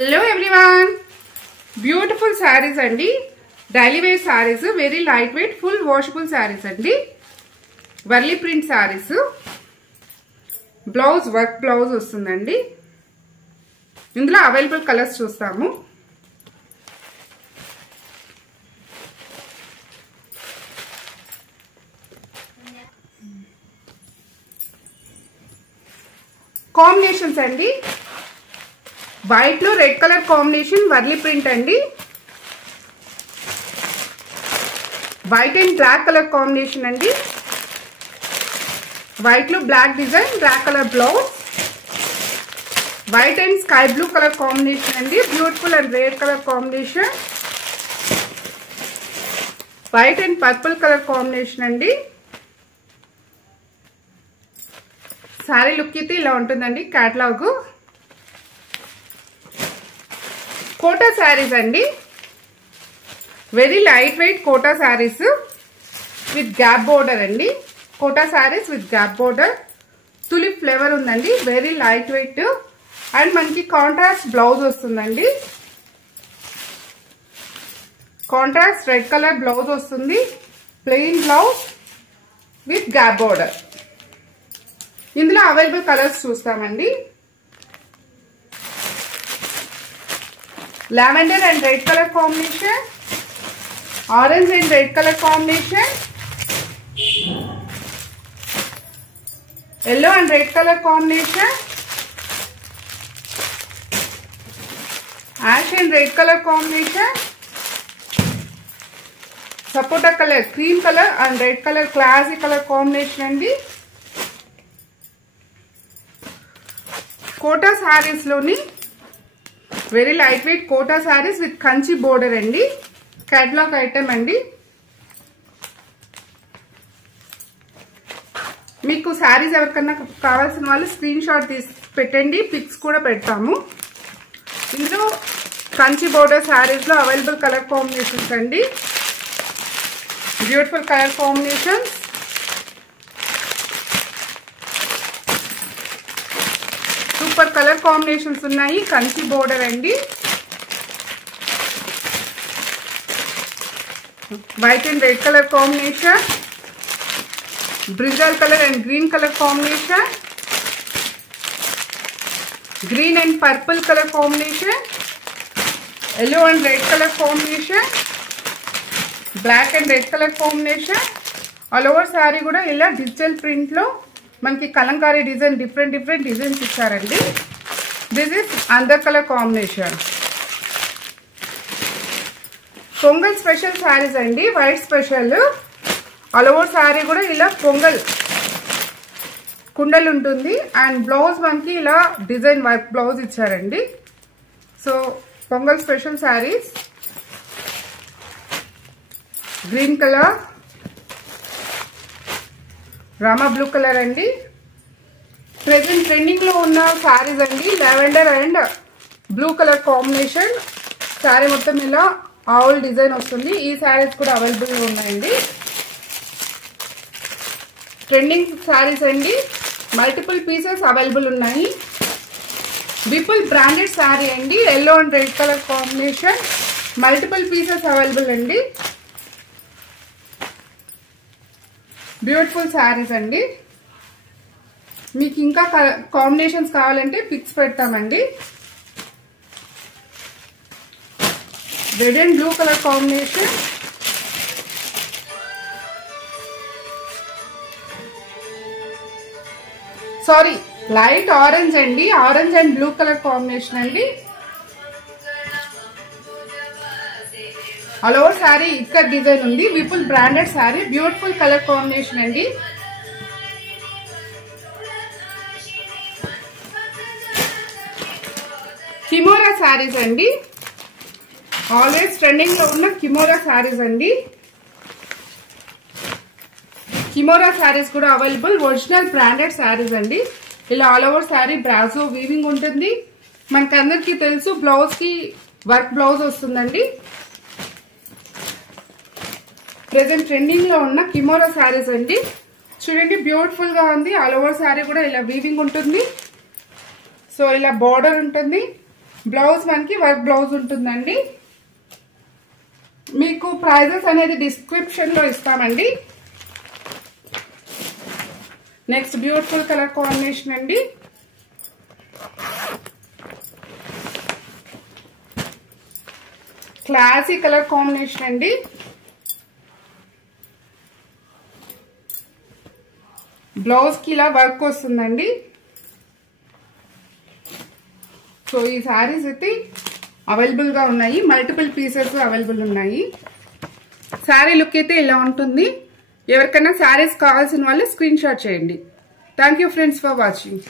Hello everyone, beautiful sarees andi, daily wear sarees, very lightweight, full washable sarees andi, varli print sarees, blouse work blouse vastundandi. ఇందులో available colours చూస్తాము. Combinations అండి, white లో red colour combination Warli print అండి, white and black colour combination అండి, white లో black design black colour blouse, white and sky blue colour combination అండి, beautiful and rare colour combination, white and purple colour combination అండి. Sari look అయితే ఇలా ఉంటుందండి. Catalogue Kota saris అండి, very light weight Kota saris with gap border అండి. Kota saris with gap border, tulip flavour ఉందండి, very light wait and మనకి contrast blouse వస్తుందండి. కాంట్రాస్ట్ రెడ్ కలర్ బ్లౌజ్ వస్తుంది, plain blouse with gap border. ఇందులో అవైలబుల్ కలర్స్ చూస్తామండి. Lavender and red colour combination, orange and red colour combination, yellow and red color combination, ash and red color combination, sapota color cream color and red color classy color combination andi. Kota saris లోని very light weight Kota saris with Kanchi border అండి. Catalogue item అండి. మీకు శారీస్ ఎవరికన్నా కావాల్సిన వాళ్ళు screen shot తీసి పెట్టండి, pics కూడా పెడతాము. ఇందులో కంచి బోర్డర్ శారీస్ లో అవైలబుల్ కలర్ కాంబినేషన్స్ అండి, beautiful colour combinations. Super colour combinations ఉన్నాయి. కంచి బోర్డర్ అండి, white and red colour combination, brinjal colour and green colour combination, green and purple colour combination, yellow and red color combination, black and red color combination. All over sari కూడా ఇలా digital print లో మనకి Kalamkari design different designs ఇచ్చారండి. This is another colour combination. Pongal special saris అండి, white special. All over sari కూడా ఇలా పొంగల్ కుండలు ఉంటుంది అండ్ బ్లౌజ్ మనకి ఇలా డిజైన్ వర్క్ బ్లౌజ్ ఇచ్చారండి. So Pongal special saris, green colour, Rama blue colour అండి. ప్రెసెంట్ ట్రెండింగ్ లో ఉన్న శారీస్ అండి, lavender and blue colour combination. Sari మొత్తం ఇలా ఆవుల్ డిజైన్ వస్తుంది. ఈ శారీస్ కూడా అవైలబుల్ గా ఉన్నాయండి. ట్రెండింగ్ శారీస్ అండి, మల్టిపుల్ పీసెస్ అవైలబుల్ ఉన్నాయి. విపుల్ బ్రాండెడ్ శారీ అండి, yellow and red colour combination, multiple pieces available అండి. బ్యూటిఫుల్ శారీస్ అండి. మీకు ఇంకా కాంబినేషన్స్ కావాలంటే పిక్స్ పెడతామండి. Red and blue colour combination, sari light orange అండి, orange and blue colour combination అండి. ఆల్ ఓవర్ శారీ ఇక్కడ డిజైన్ ఉంది. Vipul branded sari, beautiful colour combination అండి. కిమోరా శారీస్ అండి, ఆల్వేస్ ట్రెండింగ్ లో ఉన్న కిమోరా శారీస్ అండి. కిమోరా శారీస్ కూడా అవైలబుల్, ఒరిజినల్ బ్రాండెడ్ శారీస్ అండి. ఇలా ఆల్ ఓవర్ శారీ బ్రాజో వీవింగ్ ఉంటుంది. మనకి అందరికి తెలుసు బ్లౌజ్ కి వర్క్ బ్లౌజ్ వస్తుందండి. ప్రెసెంట్ ట్రెండింగ్ లో ఉన్న కిమోరా శారీస్ అండి. చూడండి బ్యూటిఫుల్ గా ఉంది. ఆల్ ఓవర్ శారీ కూడా ఇలా వీవింగ్ ఉంటుంది. సో ఇలా బార్డర్ ఉంటుంది, బ్లౌజ్ మనకి వర్క్ బ్లౌజ్ ఉంటుందండి. మీకు ప్రైజెస్ అనేది డిస్క్రిప్షన్ లో ఇస్తామండి. నెక్స్ట్ బ్యూటిఫుల్ కలర్ కాంబినేషన్ అండి. క్లాసీ కలర్ కాంబినేషన్ అండి. బ్లౌజ్ కి ఇలా వర్క్ వస్తుందండి. సో ఈ శారీస్ అయితే అవైలబుల్ గా ఉన్నాయి. మల్టిపుల్ పీసెస్ అవైలబుల్ ఉన్నాయి. శారీ లుక్ అయితే ఇలా ఉంటుంది. ఎవరికైనా శారీస్ కావాల్సిన వాళ్ళు స్క్రీన్ షాట్ చేయండి. Thank you friends for watching.